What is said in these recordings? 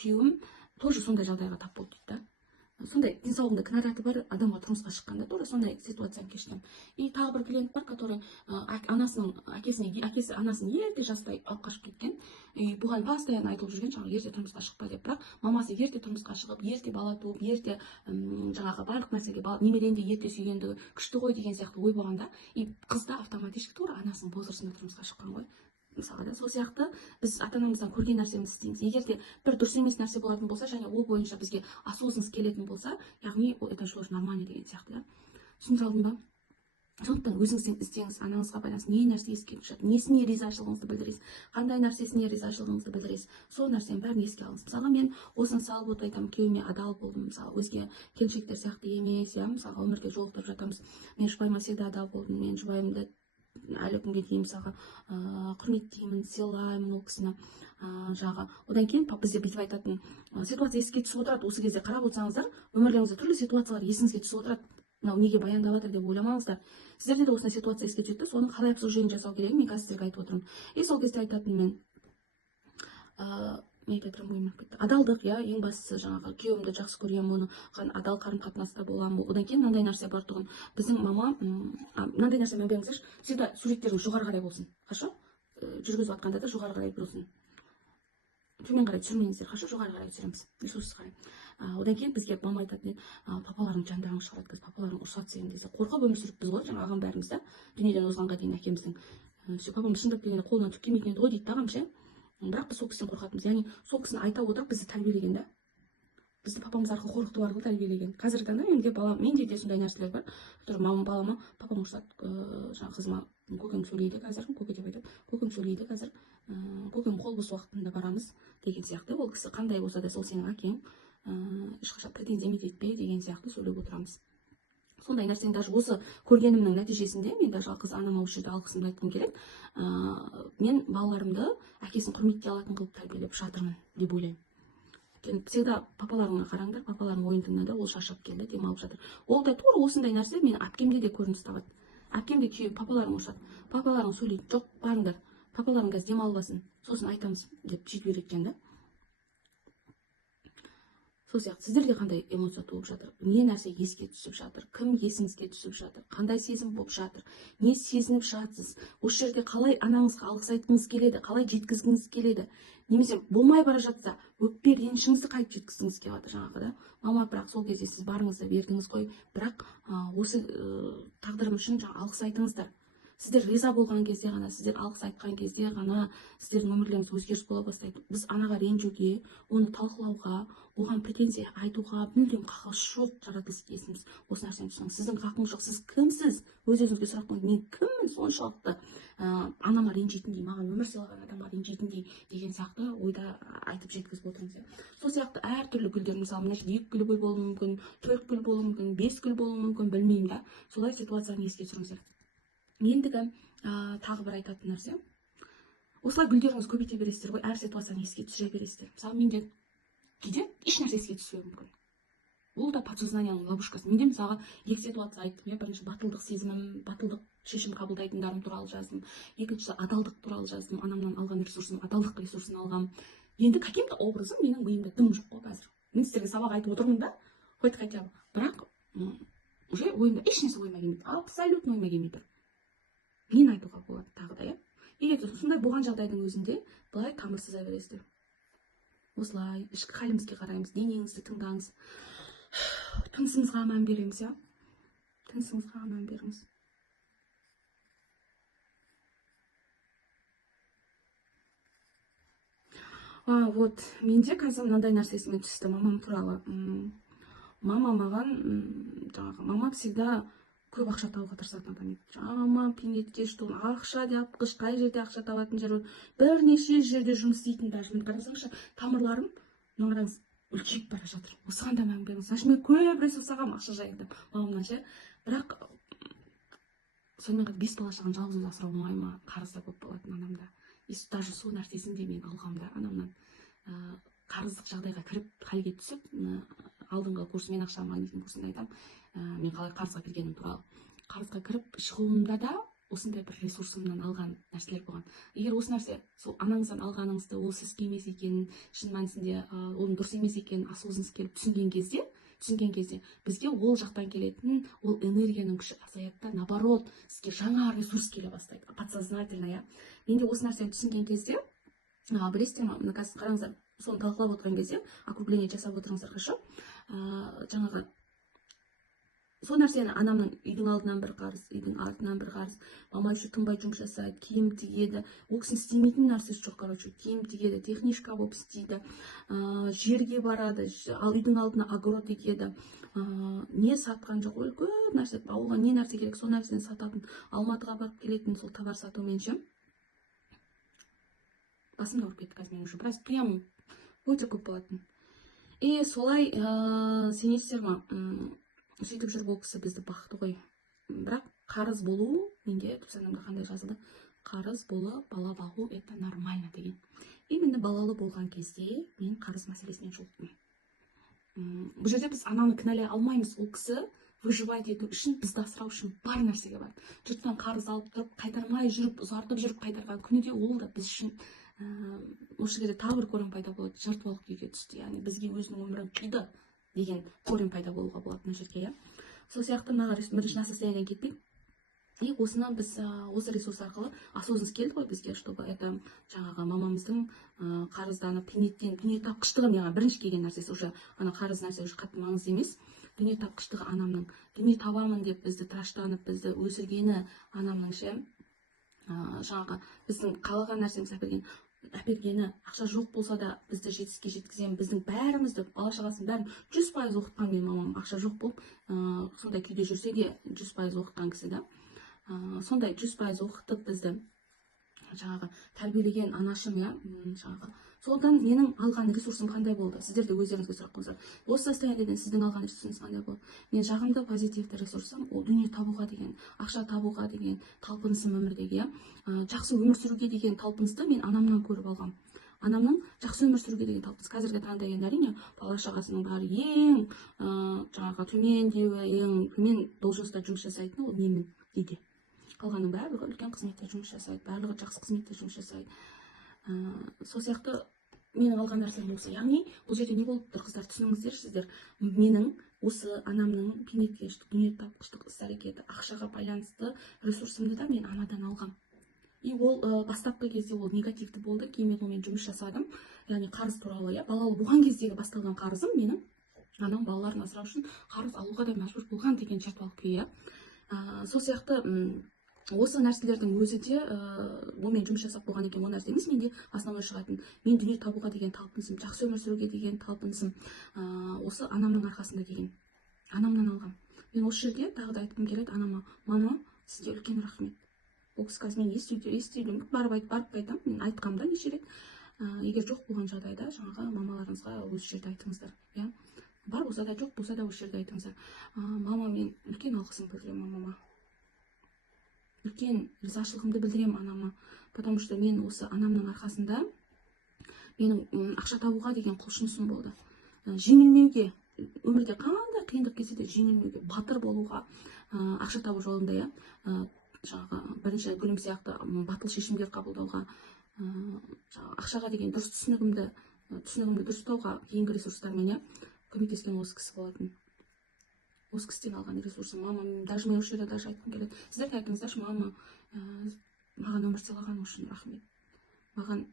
күйеуім тоже сондай жағдайға тап болды дейді да. Сондай денсаулығында кінәраты бар адамға тұрмысқа шыққанда тоже сондай ситуацияны кешкен. И тағы бір клиент бар, который әкесі анасын ерте жастай алып қашып кеткен. И бұған постоянно айтылып жүрген, жаңағы ерте тұрмысқа шықпа деп. Бірақ мамасы ерте тұрмысқа шығып, ерте бала туып, ерте жаңағы барлық нәрсеге немерені де ерте сүйгендігі күшті ғой деген сияқты ой болғанда, и қыз да автоматически тура анасының возрастында тұрмысқа шыққан ғой. Мысалы да сол сияқты біз ата-анамыздан көрген нәрсемізді істейміз. Егер де бір дұрыс емес нәрсе болатын болса, және ол бойынша бізге осознанность келетін болса, яғни это что нормально деген сияқты да. Түсіндіре алдым ба? Сондықтан өзіңіз істеңіз, анаңызға байланысты не нәрсе еске түседі, несіне ризашылығыңызды білдіресіз, қандай нәрсесіне ризашылығыңызды білдіресіз, сол нәрсенің бәрін еске алыңыз. Мысалға мен осыны салып отырып айтамын, күйеуіме адал болдым, мысалы өзге келіншектер сияқты емес, мысалға өмірге жолықтырып жатамыз. Мен жұбайыма всегда адал болдым, мен жұбайымды әлі күнге дейін мысалға құрметтеймін, сыйлаймын ол кісіні жағы. Одан кейін бізде бүйтіп айтатын ситуация еске түсіп отырады. Осы кезде қарап отырсаңыздар, өмірлеріңізде түрлі ситуациялар есіңізге түсіп отырады. Мынау неге баяндап жатыр деп ойламаңыздар. Сіздерде де осындай ситуация еске түседі, соны қалай обсуждение жасау керегін мен қазір сіздерге айтып отырмын. И сол кезде айтатын мен адалдық, ең бастысы жаңағы күйеуімді жақсы көремін, оны адал қарым-қатынаста боламын. Одан кейін мынандай нәрсе бар тұғын. Біздің мама мынандай нәрсе мән беріңіздерші, всегда суреттеріңіз жоғары қарай болсын. Хорошо? Жүргізіп жатқанда да жоғары қарай болсын. Төмен қарай түсірмеңіздер, хорошо? Жоғары қарай түсіреміз. Ресурсыз қарай. Одан кейін бізге мама айтатын, папаларың жандыраңыз шығарады, біз папаларың ұрсады сені десе. Қорқып өмір сүріппіз ғой, жаңағы ағам бәріміз да. Дүниеден озғанға дейін әкеміздің. Папам шындап келгенде қолынан түк келмейтін еді ғой дейді ағам ше. Бірақ біз сол кісіден қорқатынбыз. Яғни сол кісіні айта отырып бізді тәрбиелеген да. Біздің папамыз арқылы қорқыту арқылы тәрбиелеген. Қазіргі таңда менде де сондай нәрселер бар. Балама папам ұрсады, жаңағы қызыма көкем сөйлейді қазір, көке деп айтады, көкем сөйлейді қазір, көкем қол бос уақытында барамыз деген сияқты. Ол кісі қандай болса да сол сенің әкең, ешқашан претензия етпе деген сияқты сөйлеп отырамыз. Сондай нәрсені даже осы көргенімнің нәтижесінде мен даже қыз анама осы жерде алғысымды айтқым келеді. Мен балаларымды әкесін құрметтей алатын қылып тәрбиелеп жатырмын деп ойлаймын. Всегда папаларыңа қараңдар, папаларың ойын тыңдады, ол шаршап келді, демалып жатыр. Ол да тура осындай нәрсе менің әпкемде де көрініс табады. Әпкем де күйеуі папаларың ұрсады, папаларың сөйлейді, жоқ барыңдар, папаларың қазір демалып алсын, сосын айтамыз деп сөйтіп үйреткен да. Сол сияқты сіздерде қандай эмоция туып жатыр, не нәрсе еске түсіп жатыр, кім есіңізге түсіп жатыр, қандай сезім болып жатыр, не сезініп жатсыз, осы жерде қалай анаңызға алғыс айтқыңыз келеді, қалай жеткізгіңіз келеді, немесе болмай бара жатса өкпе ренішіңізді қайтып жеткізгіңіз келіп жатыр жаңағы да. Мама, бірақ сол кезде сіз барыңызды бердіңіз ғой, бірақ осы тағдырым үшін алғыс айтыңыздар. Сіздер риза болған кезде ғана, сіздер алғыс айтқан кезде ғана сіздердің өмірлеріңіз өзгеріс бола бастайды. Біз анаға ренжуге, оны талқылауға, оған претензия айтуға мүлдем қақымыз жоқ. Жаратылыс иесіміз осы нәрсені түсініңіз. Сіздің хақыңыз жоқ. Сіз кімсіз? Өз-өзіңізге сұрақ қойыңыз. Мен кіммін соншалықты анама ренжитіндей, маған өмір сыйлаған адамға ренжитіндей деген сияқты ойда айтып жеткізіп отырмыз. Сол сияқты әртүрлі гүлдер, мысалы мына жерде 2 гүл болуы мүмкін, 4 гүл болуы мүмкін, 5 гүл болуы мүмкін, білмеймін да. Солай ситуацияны еске түсіріңіздер. Ендігі тағы бір айтатын нәрсе. Осылай гүлдеріңіз көбейте бересіздер ғой, әр ситуацияны еске түсіре бересіздер. Мысалы менде кейде еш нәрсе еске түспеуі мүмкін. Ол да подсознанияның ловушкасы. Менде мысалға 2 ситуация айттым. Бірінші батылдық сезімім, батылдық шешім қабылдайтындарым туралы жаздым. Екіншісі адалдық туралы жаздым. Анамнан алған ресурсым, адалдық ресурсын алғам. Енді каким-то образом менің миымда дым жоқ қой қазір. Мен сіздерге сабақ айтып отырмын да, хоть хотя бы. Бірақ уже ойымда еш нәрсе ойыма келмейді. Абсолютно ойыма келмейді. Нені айтуға болады тағы да, Егер сондай болған жағдайдың өзінде былай тамырсыза бересіздер. Осылай ішкі халімізге қараймыз, денеңізді тыңдаңыз. Тынысыңызға мән беріңіз, Тынысыңызға мән беріңіз. Вот, менде қазір мынандай нәрсесімен түсті мамам туралы. Мама маған, мама всегда көп ақша табуға тырысатын адам еді. Мама пендетке что, ақша тапқыш, қай жерде ақша табатын жер, бірнеше жерде жұмыс істейтін даже. Мен қарасаңызшы, тамырларым, қараңыз, үлкейіп бара жатыр. Осыған да мән беріңіз. Значит, мен көп ресурс алғам ақша жайында мамамнан ше. Бірақ сонымен қатар 5 бала шағаны жалғыз өзі асырау оңай ма? Қарыз да көп болатын адамда. И даже сол нәрсесін де мен алғам да анамнан. Қарыздық жағдайға кіріп, халге түсіп, алдыңғы курсымен ақша магнитин курсында айтам, мен қалай қарызға кіргенім туралы. Қарызға кіріп шығуымда да осындай бір ресурсымнан алған нәрселер болған. Егер осы нәрсе сол анаңыздан алғаныңызды ол сізге емес екенін, шын мәнісінде оның дұрыс емес екенін осознанность келіп түсінген кезде бізге ол жақтан келетін ол энергияның күші азаяды да, наоборот, сізге жаңа ресурс келе бастайды, подсознательно, иә. Менде осы нәрсені түсінген кезде, білесіздер ма, мына қазір қараңыздар, соны талқылап отырған кезде округление жасап отырыңыздар, хорошо. Жаңағы сол нәрсені анамның үйдің алдынан бір қарыз, үйдің артынан бір қарыз, мама еще тынбай жұмыс жасайды, киім тігеді, ол кісінің істемейтін нәрсесі жоқ, короче, киім тігеді, техничка болып істейді, жерге барады, ал үйдің алдына огород егеді, не сатқан жоқ, үлкен нәрсе, ауылға не нәрсе керек, сол нәрсені сататын, Алматыға барып келетін, сол товар сатумен ше. Басымды ауырып кетті қазір менің уже, біраз прям өте көп болатын. И солай сенесіздер ма, сөйтіп жүріп ол кісі бізді бақты ғой. Бірақ қарыз болу, менде төсанымда қандай жазылды, қарыз болу, бала бағу это нормально деген. Именно балалы болған кезде мен қарыз мәселесінен жолықтым. Бұл жерде біз ананы кінәлай алмаймыз. Ол кісі выживать ету үшін, бізді асырау үшін бар нәрсеге бар. Жұрттан қарыз алып тұрып, қайтармай жүріп, ұзартып жүріп қайтарған күні де ол да біз үшін осы жерде тағы бір көрім пайда болады, жертвалық күйге түсті. Яғни бізге өзінің өмірін қиды деген көрім пайда болуға болады мына жерге, иә. Сол сияқты мына бірінші состояниеден кетпей, и осыны біз осы ресурс арқылы осознанность келді ғой бізге, чтобы это жаңағы мамамыздың қарызданып дүние тапқыштығы, маған бірінші келген нәрсесі уже ана қарыз нәрсе уже қатты маңызды емес. Дүние тапқыштығы анамның, дүние табамын деп бізді тыраштанып, бізді өсіргені анамның ше, жаңағы біздің қалаған нәрсеміз әпергені, ақша жоқ болса да бізді жетістікке жеткіземін, біздің бәрімізді, бала шағасын бәрін 100% оқытқан мен мамам, ақша жоқ болып, сондай күйде жүрсе де 100% оқытқан кісі да. Сондай 100% оқытып бізді жаңағы тәрбиелеген анашым, иә, жаңағы. Содан менің алған ресурсым қандай болды? Сіздер де өздеріңізге сұрақ қойыңыздар. Осы состояниеден сіздің алған ресурсыңыз қандай болды? Мен жағымды позитивті ресурсым, ол дүние табуға деген, ақша табуға деген талпынысым өмірдегі, жақсы өмір сүруге деген талпынысты мен анамнан көріп алғам. Анамның жақсы өмір сүруге деген талпыныс. Қазіргі таңда енді әрине бала шағасының бәрі ең жаңағы төмендеуі, ең төмен должностьта жұмыс жасайтын ол менмін дейді. Қалғанның барлығы үлкен қызметте жұмыс жасайды, барлығы жақсы қызметте жұмыс жасайды. Сол сияқты менің алған нәрсем осы. Яғни бұл жерде не болып тұр, қыздар, түсініңіздер сіздер. Менің осы анамның пенеткештік, дүние тапқыштық іс-әрекеті, ақшаға байланысты ресурсымды да мен анадан алғам. И ол бастапқы кезде ол негативті болды, кейін мен онымен жұмыс жасадым. Яғни қарыз туралы, иә, балалы болған кездегі басталған қарызым менің анам балаларын асырау үшін қарыз алуға да мәжбүр болған деген жертвалық күй, иә. Сол сияқты осы нәрселердің өзі де онымен жұмыс жасап болған екен, ол нәрсе емес, менде основной шығатын. Мен дүние табуға деген талпынысым, жақсы өмір сүруге деген талпынысым осы анамның арқасында деген. Анамнан алғам. Мен осы жерде тағы да айтқым келеді анама, мама, сізге үлкен рахмет. Ол кісі қазір мен естідім, барып қайтам, мен айтқам да неше рет. Егер жоқ болған жағдайда жаңағы мамаларыңызға осы жерде айтыңыздар, иә. Бар болса да, жоқ болса да осы жерде айтыңыздар. Мама, мен үлкен алғысым білдіремін мамама. Үлкен ризашылығымды білдірем анама, потому что мен осы анамның арқасында менің ақша табуға деген құлшынысым болды. Жеңілмеуге, өмірде қандай қиындық келсе де жеңілмеуге, батыр болуға, ақша табу жолында, иә, жаңағы бірінші гүлім сияқты батыл шешімдер қабылдауға, ақшаға деген дұрыс түсінігімді дұрыстауға кейінгі ресурстармен, иә, көмектескен осы кісі болатын. Осы кісіден алған ресурсым. Мама, даже мен осы жерде даже айтқым келеді. Сіздер де айтыңыздаршы, мама, маған өмір сыйлағаның үшін рахмет. Маған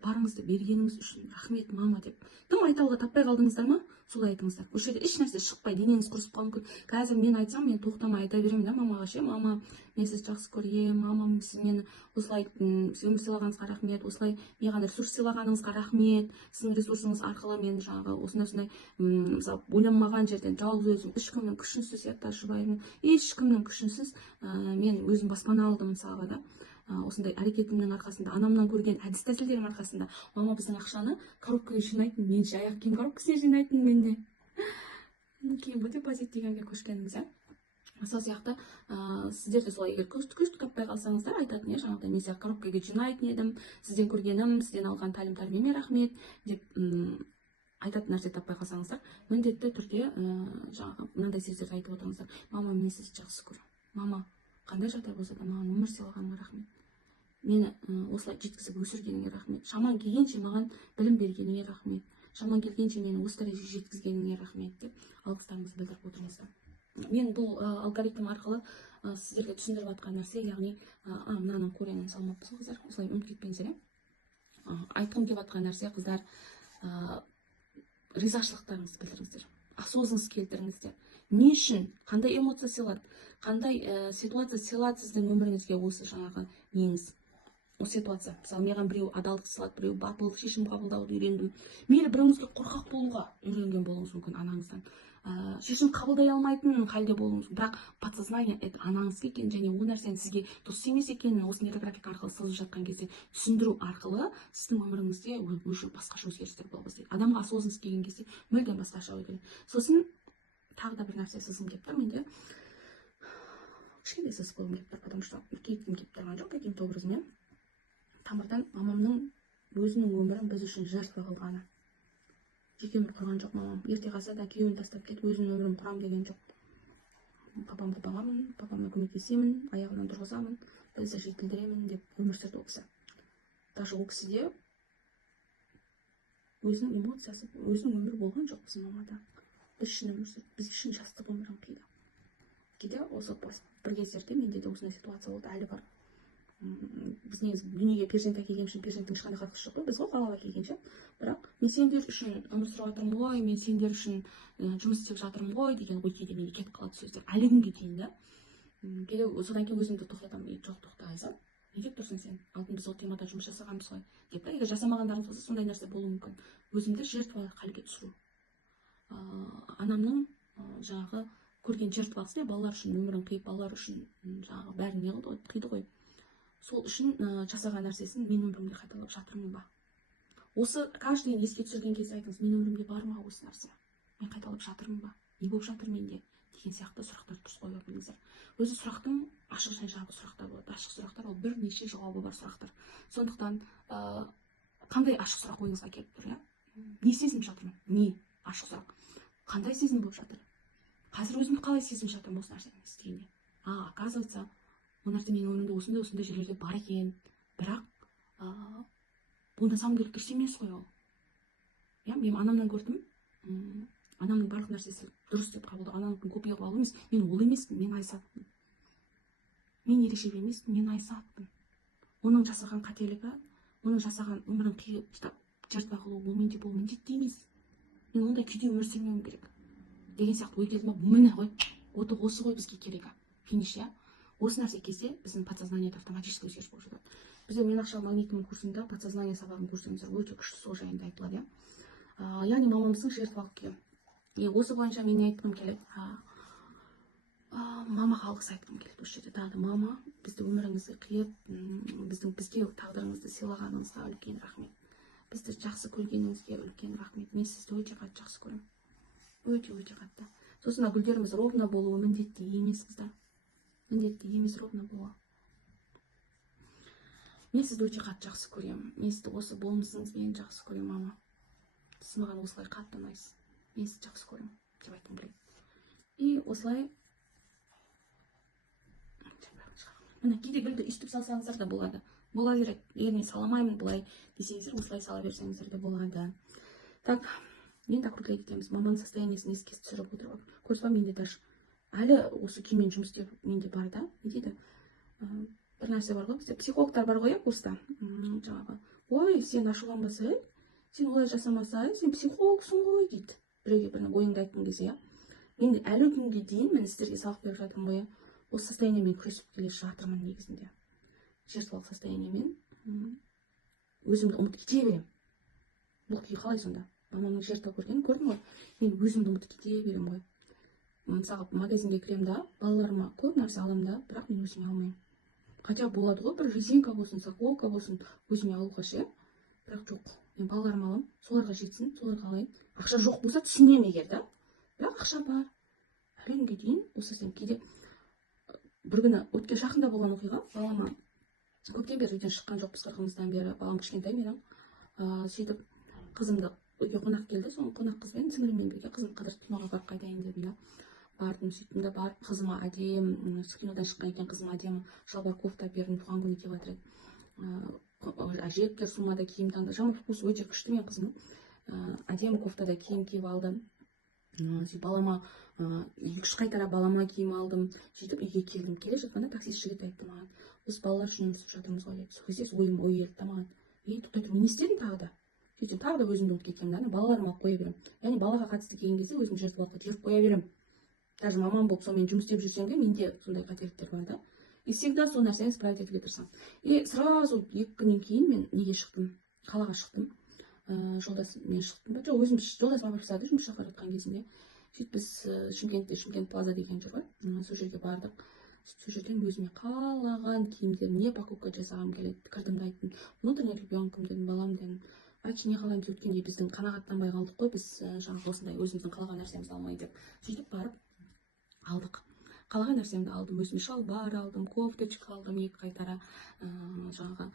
барыңызды бергеніңіз үшін рахмет, мама деп. Тым айтауға таппай қалдыңыздар ма? Солай айтыңыздар. Осы жерде еш нәрсе шықпай, денеңіз құрысып қалуы мүмкін. Қазір мен айтсам, мен тоқтамай айта беремін да мамаға ше, мама, мен сізді жақсы көремін, мамам, сіз мені осылай өмір сыйлағаныңызға рахмет, осылай маған ресурс сыйлағаныңызға рахмет, сіздің ресурсыңыз арқылы мен жаңағы осындай мысалы ойланбаған жерден жалғыз өзім ешкімнің күшінсіз, иә, тажрибаймен ешкімнің күшінсіз мен өзім баспана алдым мысалға да. Осындай әрекетімнің арқасында, анамнан көрген әдіс тәсілдерім арқасында мама біздің ақшаны коробкаға жинайтын, мен аяқ киім коробкасына жинайтын менде. Кейін депозит дегенге көшкеніміз, иә. Сол сияқты сіздер де солай, егер күшті таппай қалсаңыздар, айтатын, иә, жаңағыдай мен сияқты коробкаға жинайтын едім, сізден көргенім, сізден алған тәлім-тәрбиеме рахмет деп айтатын нәрсе таппай қалсаңыздар, міндетті түрде жаңағы мынандай сөздерді айтып отырыңыздар. Мама, мен сізді жақсы көремін. Мама, қандай жағдай болса да маған өмір сыйлағаныңа рахмет. Мені осылай жеткізіп өсіргеніңе рахмет. Шаман келгенше маған білім бергеніңе рахмет. Шаман келгенше мені осы дәрежеге жеткізгеніңе рахмет деп алғыстарыңызды білдіріп отырыңыздар. Мен бұл алгоритм арқылы сіздерге түсіндіріп жатқан нәрсе, яғни мынаның куренін салмаппыз қыздар, осылай ұмытып кетпеңіздер. Айтқым келіп жатқан нәрсе, қыздар, ризашылықтарыңызды білдіріңіздер, осознанность келтіріңіздер. Не үшін, қандай эмоция сыйлады, қандай ситуация сыйлады сіздің өміріңізге осы жаңағы неңіз, осы ситуация. Мысалы, маған біреу адалдық сыйлады, біреу батыл шешім қабылдауды үйрендім. Мейлі біреуіңізге қорқақ болуға үйренген болуыңыз мүмкін анаңыздан. Шешім қабылдай алмайтын халде болуыңыз, бірақ подсознание это анаңыз екен, және ол нәрсені сізге дұрыс емес екенін осы нейрографика арқылы сызып жатқан кезде түсіндіру арқылы сіздің өміріңізде уже басқаша өзгерістер бола бастайды. Адамға осознанность келген кезде мүлдем басқаша ой келеді. Сосын тағы да бір нәрсе сызғым келіп тұр менде. Кішкене сызып қойғым келіп тұр, потому что үлкейткім келіп тұрған жоқ каким-то образом. Тамырдан мамамның өзінің өмірін біз үшін жертва қылғаны. Жеке өмір құрған жоқ мамам. Ерте қалса да күйеуін тастап кетіп өзінің өмірін құрам деген жоқ. Папамды бағамын, папама көмектесемін, аяғынан тұрғызамын, білсе жетілдіремін деп өмір сүрді ол кісі. Даже ол кісіде өзінің эмоциясы, өзінің өмірі болған жоқ біздің мамада. Біз үшін өмір сүрді, біз үшін жастық өмірін қиды. Кейде осы бір кездерде менде де осындай ситуация болды, әлі бар. Біз негізі дүниеге перзент әкелген үшін перзенттің ешқандай қатысы жоқ қой, біз ғой қалап әкелгенше. Бірақ мен сендер үшін өмір сүріп жатырмын ғой, мен сендер үшін жұмыс істеп жатырмын ғой деген ой кейде менде кетіп қалады сөздер. Әлі күнге дейін да. Кейде содан кейін өзімді тоқтатамын, жоқ тоқта Айза, не деп тұрсың сен? Алдын біз ол темада жұмыс жасағанбыз ғой деп. Егер жасамағандарыңыз болса сондай нәрсе болуы мүмкін. Өзімді жертва халге түсіру. Анамның жаңағы көрген жертвасы, балалар үшін өмірін қиып, балалар үшін жаңағы бәрін не қылды ғой, қиды ғой. Сол үшін жасаған нәрсесін мен өмірімде қайталап жатырмын ба? Осы каждый еске түсірген кезде айтыңыз, мен өмірімде бар ма осы нәрсе? Мен қайталап жатырмын ба? Не болып жатыр менде? Деген сияқты сұрақтар дұрыс қоя біліңіздер. Өзі сұрақтың ашық және жабық сұрақтар болады. Ашық сұрақтар ол бірнеше жауабы бар сұрақтар. Сондықтан қандай ашық сұрақ ойыңызға келіп тұр, не сезініп жатырмын? Не ашық сұрақ? Қандай сезім болып жатыр? Қазір өзімді қалай сезініп жатырмын осы нәрсені естігенде? Оказывается, ол нәрсе менің өмірімде осындай жерлерде бар екен, бірақ бұл на самом деле дұрыс емес қой ол. Мен анамнан көрдім, анамның барлық нәрсесі дұрыс деп қабылдау, анамның копия қылып алу емес, мен ол емеспін, мен Айсатпын. Мен ерекше емеспін, мен Айсатпын. Оның жасаған қателігі, оның жасаған өмірін қиып жертва қылу, ол менде бұл міндетті емес. Мен ондай күйде өмір сүрмеуім керек. Деген сияқты ой келді ма, міне ғой, осы ғой бізге керек. Финиш, осы нәрсе кезде біздің подсознаниеде автоматически өзгеріс болып жатады. Бізде мен ақша магнитінің курсында подсознание сабағын көрсеңіздер, өте күшті сол жайында айтылады. Яғни мамамыздың жертвалық күйі. Осы бойынша мен айтқым келеді. Мамаға алғыс айтқым келеді осы жерде. Тағы да мама, бізді өміріңізді қиып, бізге тағдырыңызды сыйлағаныңызға үлкен рахмет. Бізді жақсы көргеніңізге үлкен рахмет. Мен сізді өте қатты жақсы көремін. Өте қатты. Сосын гүлдеріміз ровно болуы міндетті емес, қыздар. Міндетті емес ровно болуы. Мен сізді өте қатты жақсы көремін. Мен сізді осы болмысыңызбен жақсы көремін, мама. Сіз маған осылай қатты ұнайсыз. Мен сізді жақсы көремін деп айтқым келеді. И осылай міне кейде гүлді үстіп салсаңыздар да болады. Бола береді. Егер мен саламаймын былай десеңіздер, осылай сала берсеңіздер де болады. Так, енді аккурат кетеміз. Маманың состояниесін еске түсіріп отырып. Көрсіз ба, менде даже әлі осы күймен жұмыс істеп менде бар да. Не дейді? Бір нәрсе бар ғой, бізде психологтар бар ғой, курста. Жаңағы, ой, сен ашуланбасай, сен олай жасамасай, сен психологсың ғой дейді. Біреуге бір ойыңды айтқан кезде, мен әлі күнге дейін мен сіздерге сабақ беріп жатырмын ғой. Осы состояниемен күресіп келе жатырмын негізінде. Жертвалық состояниемен өзімді ұмытып кете беремін. Бұл күй қалай сонда? Мамамның жертва көргенін көрдім ғой. Мен өзімді ұмытып кете беремін ғой. Мысалы, магазинге кіремін да, балаларыма көп нәрсе аламын да, бірақ мен өзіме алмаймын. Хотя болады ғой, бір резинка болсын, заколка болсын, өзіме алуға ше. Бірақ жоқ. Мен балаларыма аламын, соларға жетсін, соларға алайын. Ақша жоқ болса түсінемін егер да. Бірақ ақша бар. Әлі күнге дейін осы сен кейде бір күні өткен жақында болған оқиға, балама көптен бері үйден шыққан жоқпыз, 40 жылдан бері, балам кішкентай менің. Сөйтіп қызымды үйге қонақ келді, соның қонақ қызбен сіңіліммен бірге қызым қыдырып киноға барып қайтайын дедім да. бардым, сөйттім да барып қызыма әдемі кинодан шыққан екен, қызыма әдемі шалбар кофта бердім, туған күні киіп жатыр еді. Әжептәуір суммада киім таңдады. Жаңа вкус өте күшті мен қызымның. Әдемі кофтада киім киіп алдым. Сөйтіп балама үш қайтара балама киім алдым. Сөйтіп үйге келдім. Келе жатқанда таксист жігіт айтты маған: "Біз балалар үшін өмір сүріп жатырмыз ғой" деді. Сол кезде ой келді да маған. Тоқтай тұр, не істедім тағы да? Сөйтіп тағы да өзімді ұмытып кеткенмін да, балаларыма қоя беремін. Яғни балаға қатысты келген кезде өзім жертвалыққа тегіп қоя беремін. Даже мамам болып сонымен жұмыс істеп жүрсем де менде сондай қателіктер бар да. И всегда сол нәрсені исправить етуге тырысамын. И сразу 2 күннен кейін мен неге шықтым? Қалаға шықтым. Жолдасыммен шықтым ба? Жоқ, өзім жолдасым апарып тастады жұмыс жаққа жатқан кезінде. Сөйтіп біз Шымкентте Шымкент Плаза деген жер бар. Сол жерге бардық. Сол жерден өзіме қалаған киімдерімне покупка жасағым келеді. Кірдім да айттым: "Внутренний ребенком" дедім, "балам" дедім. Айтшы, не қалаймыз, өткенде біздің қанағаттанбай қалдық қой, біз жаңағы осындай өзіміздің қалаған нәрсемізді алмай деп. Сөйтіп барып алдық. Қалаған нәрсемді алдым, өзіме шалбар алдым, кофточка алдым, 2 қайтара, жаңағы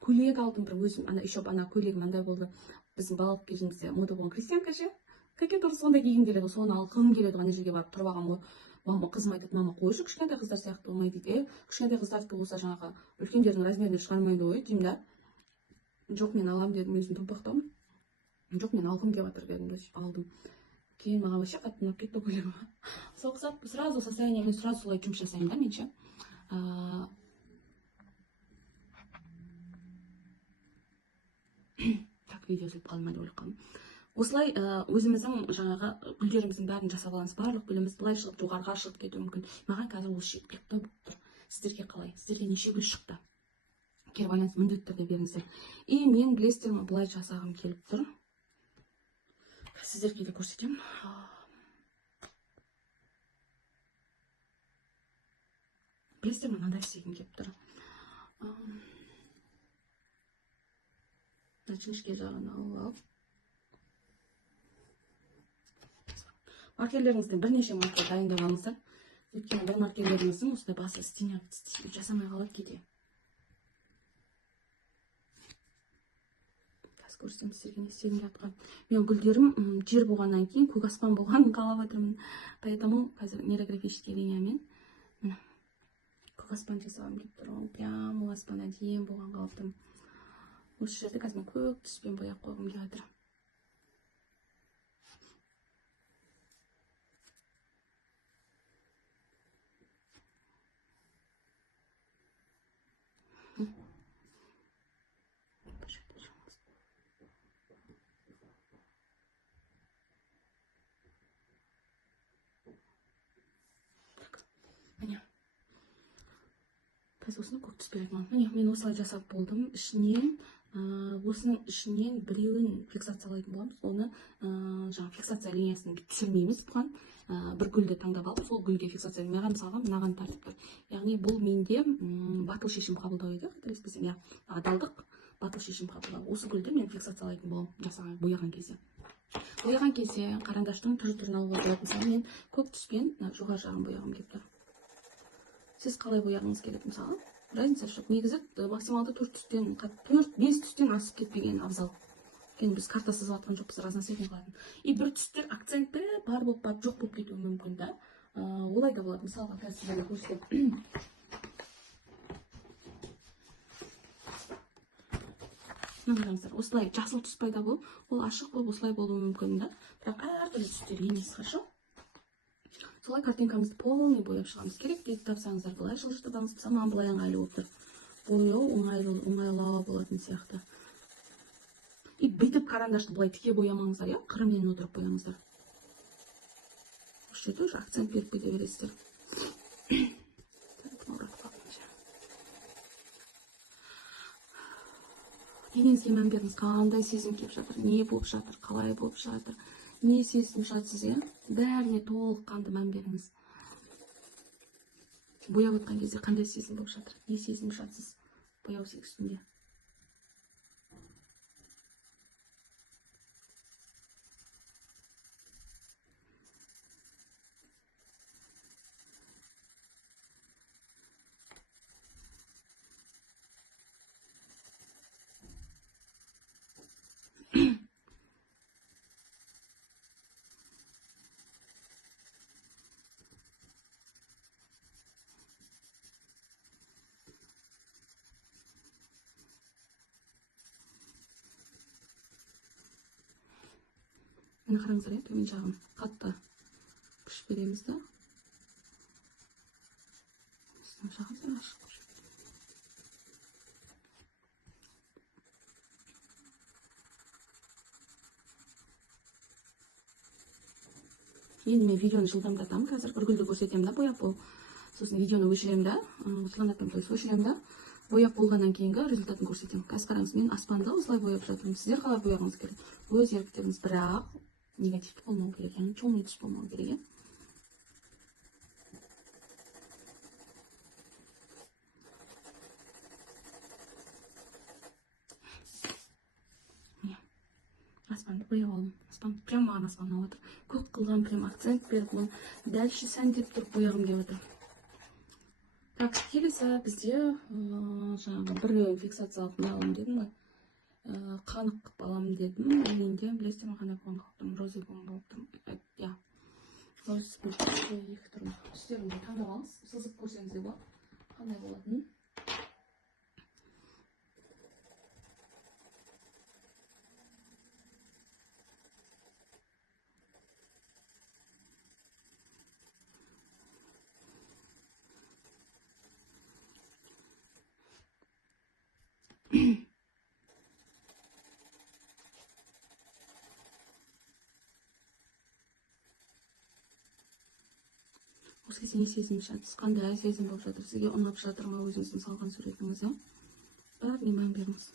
көйлек алдым, бір өзім еще көйлегім андай болды. Біздің балалық кезімізде мода болған крестьянка ше, тоже сондай кигім келеді, соны алғым келеді. Ана жерге барып тұрып алғам ғой. Мама, қызым айтады: "Мама, қойшы, кішкентай қыздар сияқты болмай" дейді. Кішкентай қыздардікі болса жаңағы үлкендердің размеріне шығармайды ғой деймін да. Жоқ, мен алам дедім, өзім томпақтамын. Жоқ, мен алғым келіп жатыр дедім, алдым. Кейін маған вообще қатты ұнап кетті көйлегім. Сол ұқсап, сразу состояниемен сразу солай жұмыс жасаймын да мен ше. Так, видео үзіліп қалды ма деп ойлап қалдым. Осылай өзіміздің жаңағы гүлдеріміздің бәрін жасап аламыз. Барлық гүліміз былай шығып жоғарыға шығып кетуі мүмкін. Маған қазір осы жеткілікті болып тұр. Сіздерге қалай? Сіздерге неше гүл шықты? Кері байланыс міндетті түрде беріңіздер. И мен білесіздер ме, былай жасағым келіп тұр. Сіздерге де көрсетемін. Білесіздер ме, мынандай істегім келіп тұр. Жіңішке жағын алып, маркерлеріңізден бірнеше маркер дайындап алыңыздар. Өйткені бір маркерлеріңіздің осындай басы жасамай қалады кейде. Қазір көрсетемін сіздерге не істегім жатқан. Мен гүлдерім жер болғаннан кейін көк аспан болғанын қалап жатырмын. Поэтому қазір нейрографический линиямен көк аспан жасағым келіп тұр. Прям ол аспан әдемі болған қалап тұрмын. Осы жерде қазір мен көк түспен бояп қойғым келіп жатыр. Қазір осыны көк түспен айтмам. Мен осылай жасап болдым. Осының ішінен біреуін фиксациялайтын боламыз. Оны жаңа фиксация линиясын түсірмейміз. Бұған бір гүлді таңдап алып, сол гүлге фиксация. Маған мысалға мынаған тәртіп. Яғни бұл менде батыл шешім қабылдау еді. Қателеспесем, адалдық, батыл шешім қабылдау. Осы гүлді мен фиксациялайтын боламын жасаған, бояған кезде. Бояған кезде қарандаштың түр-түрін алуға болады. Мысалы, мен көк түспен жоғары жағын бояғым келіп тұр. Сіз қалай бояғыңыз келеді? Мысалы, разница жоқ. Негізі максималды 4 түстен, 4-5 түстен асып кетпеген абзал. Өйткені біз карта сызып жатқан жоқпыз, разноцветный қылатын. И бір түстер акценті бар болып барып жоқ болып кетуі мүмкін да. Олай да болады. Мысалға, қазір сіздерге көрсетемін. Қараңыздар, осылай жасыл түс пайда болып, ол ашық болып осылай болуы мүмкін да. Бірақ әртүрлі түстер емес, хорошо? Солай картинкамызды полный бояп шығамыз. Керек дейді тапсаңыздар, былай жылжытып алыңыз, мысалы маған былай ыңғайлы болып тұр. Бояу оңайлау болатын сияқты. И бүйтіп карандашты былай тіке боямаңыздар, я, қырымен отырып бояңыздар. Осы жерде уже акцент беріп кете бересіздер. Денеңізге мән беріңіз, қандай сезім келіп жатыр, не болып жатыр, қалай болып жатыр, не сезініп жатсыз, иә? Бәріне толыққанды мән беріңіз. Бояп отқан кезде қандай сезім болып жатыр, не сезініп жатсыз бояу үстінде. Міне қараңыздар, төмен жағын қатты күш береміз да. Үстің жағын сәл ашық күш. Енді мен видеоны жылдамдатамын. Қазір бір гүлді көрсетемін да, бояп бол. Сосын видеоны өшіремін да, жылдамдатпен өшіремін да, бояп болғаннан кейінгі результатын көрсетемін. Қазір қараңыз, мен аспанды осылай бояп жатырмын. Сіздер қалай бояғыңыз керек? Өз еріктеріңіз, бірақ негативті болмау керек, яғни темный түс болмау керек. Аспанды бояп алдым. Аспан прям маған аспан ұнап отыр. Көк қылған, прям акцент беріп, дәлше сәндеп тұрып бояғым келіп отыр. Так, келесі бізде жаңағы бір фиксациялық не аламын дедім ғой. Қанық қылып аламын дедім. Енді білесіздер ме қандай болған қылыптым? Розы болған қылыптым. Я. Розы екі түрін. Түстерімді таңдап алыңыз. Сызып көрсеңіз де болады. Қандай болатынын. Осы кезде не сезім жатырсыз? Қандай сезім болып жатыр? Сізге ұнап жатыр ма өзіңіздің салған суретіңіз? Бәріне мән беріңіз.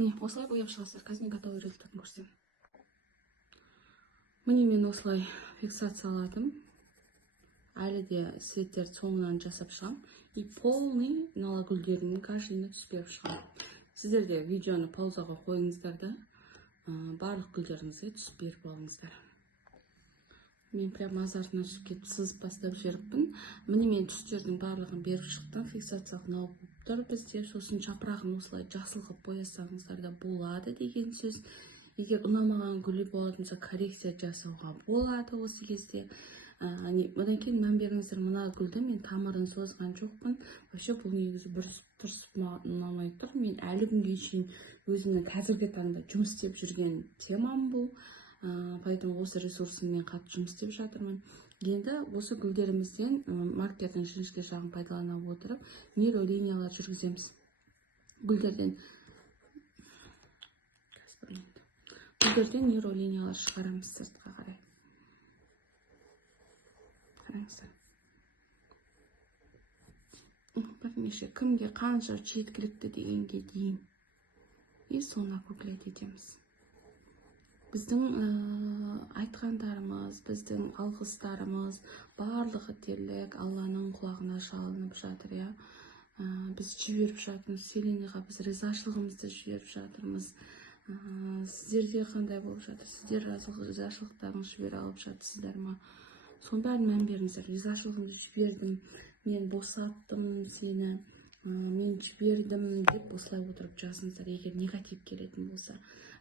Міне, осылай бояп шығасыздар. Қазір мен готовый результатын көрсетемін. Міне мен осылай фиксацияладым. Әлі де светтерді соңынан жасап шығам. И полный нала гүлдерінің каждыйына түспеп шығам. Сіздер де видеоны паузаға қойыңыздар да, барлық гүлдеріңізге түсіп беріп алыңыздар. Мен прям азартына түсіп кетіп сызып бастап жүріппін. Міне мен түстердің барлығын беріп шықтым. Фиксациялық нал болып тұр бізде. Сосын жапырағын осылай жасыл қылып боясаңыздар да болады деген сөз. Егер ұнамаған гүлі болатын болса, коррекция жасауға болады осы кезде. Одан кейін мән беріңіздер, мына гүлді мен тамырын созған жоқпын. Вообще бұл негізі бір тұрсып ұнамай тұр. Мен әлі күнге шейін өзімнің қазіргі таңда жұмыс істеп жүрген темам бұл. Поэтому осы ресурсын мен қатты жұмыс істеп жатырмын. Енді осы гүлдерімізден маркердің жіңішке жағын пайдалана отырып нейролиниялар жүргіземіз. Гүлдерден нейролиниялар шығарамыз сыртқа қарай. Қараңыздар. Бірнеше кімге қанша жеткілікті дегенге дейін. И соны округлять етеміз. Біздің айтқандарымыз, біздің алғыстарымыз барлығы дерлік Алланың құлағына шалынып жатыр, я. Біз жіберіп жатырмыз, Вселенныйға біз ризашылығымызды жіберіп жатырмыз. Сіздерде қандай болып жатыр? Сіздер ризашылықтарыңызды жібере алып жатырсыздар ма? Соның бәрін мән беріңіздер. Ризашылығымды жібердім, мен босаттым сені, мен жібердім деп осылай отырып жазыңыздар, егер негатив келетін болса.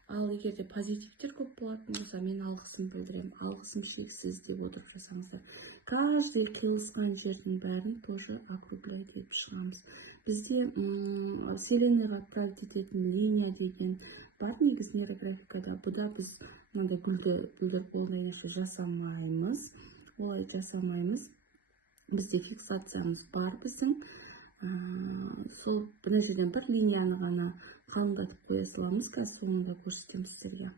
Ал егер де позитивтер көп болатын болса, мен алғысын білдіремін, алғысым шексіз деп отырып жасаңыздар. Каждый қиылысқан жердің бәрін тоже округлять етіп шығамыз. Бізде Вселенныйға тәлт ететін линия деген бар негіз нейрографикада. Бұда біз мынандай гүлді бүлдіріп ондай нәрсе жасамаймыз. Олай жасамаймыз. Бізде фиксациямыз бар біздің. Сол бір нәрседен бір линияны ғана қалыңдатып қоя саламыз. Қазір соны да көрсетеміз сіздерге.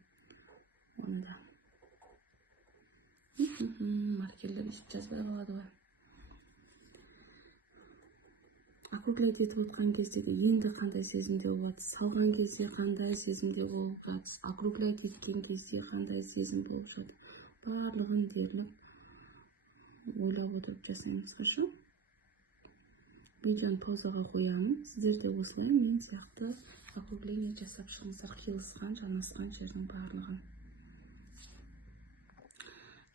Оны да. Маркерлер өшіп жазбай қалады ғой. округлять етіп отқан кездегі енді қандай сезімде болады, салған кезде қандай сезімде болып жатыр, округлять еткен кезде қандай сезім болып жатыр, барлығын дерлік ойлап отырып жасаңыздаршы. Видеоны паузаға қоямын. Сіздер де осылай мен сияқты округление жасап шығыңыздар, қиылысқан, жанасқан жердің барлығын.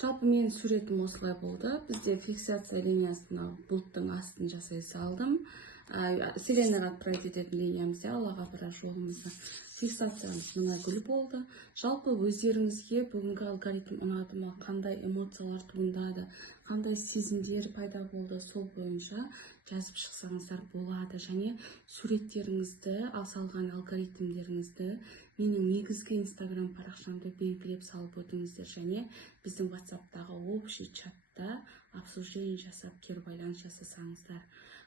Жалпы менің суретім осылай болды. Бізде фиксация линиясына бұлттың астын жасай салдым. Вселенныйға отправить ететін линиямызда Аллаға апарар жолымызда фиксациямыз мына гүл болды. Жалпы өздеріңізге бүгінгі алгоритм ұнады ма, қандай эмоциялар туындады, қандай сезімдер пайда болды, сол бойынша жазып шықсаңыздар болады. Және суреттеріңізді, салған алгоритмдеріңізді менің негізгі инстаграм парақшамда белгілеп салып өтіңіздер, және біздің WhatsApp-тағы общий чатта обсуждение жасап, кері байланыс жасасаңыздар.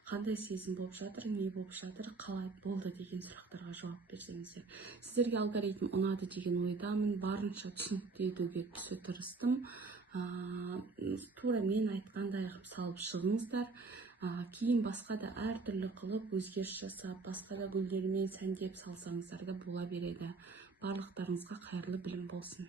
Қандай сезім болып жатыр, не болып жатыр, қалай болды деген сұрақтарға жауап берсеңіздер. Сіздерге алгоритм ұнады деген ойдамын, барынша түсінікті етуге тырыстым. Тура мен айтқандай салып шығыңыздар. Кейін басқа да әртүрлі қылып өзгеріс жасап, басқа да гүлдермен сәндеп салсаңыздар да бола береді. Барлықтарыңызға қайырлы білім болсын.